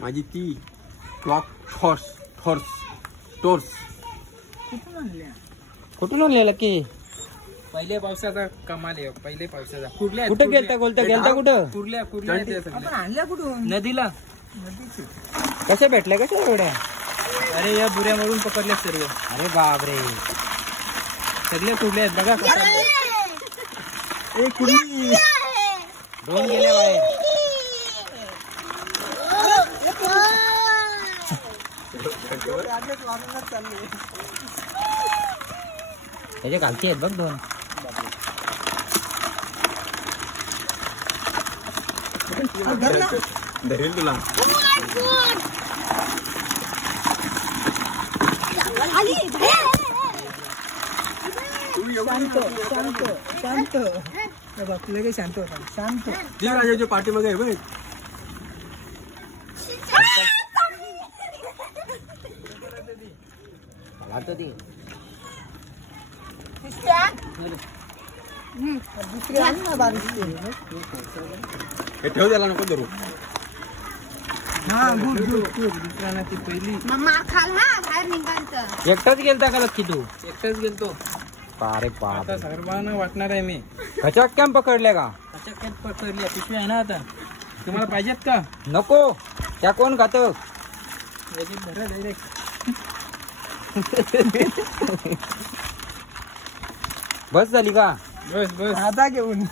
माझी ती clock torch कुठून आणलेला की पहिले पावसाचा कमाल आहे. पहिले पावसाचा कुर्ल्या कुठं गेलता गेलता कुठं कुर्ल्या आणल्या कुठून नदीला कशा भेटल्या कशा एवढ्या अरे या बुऱ्यामधून पकडल्या सर्व. अरे बापरे सगळे कुर्ले आहेत बघा कसा. दोन गेल्या बाहेर त्याचे घालती आहेत बघ दोन. धरेल तुला. शांत लगेच शांत होता शांत राजाच्या पाठीमागे आहे बघ. हे ठेव त्याला नको धरू. दुसऱ्याला ती पहिली एकटाच गेलता का लक्की तू एकटाच गेलतो. अरे बाप आता सर्वांना वाटणार आहे मी खचाक कॅम्प पकडले का अच्छा काय पकडली पिशवी आहे ना. आता तुम्हाला पाहिजेत का? नको त्या कोण खात भरा डायरेक्ट. बस झाली का बस आता घेऊन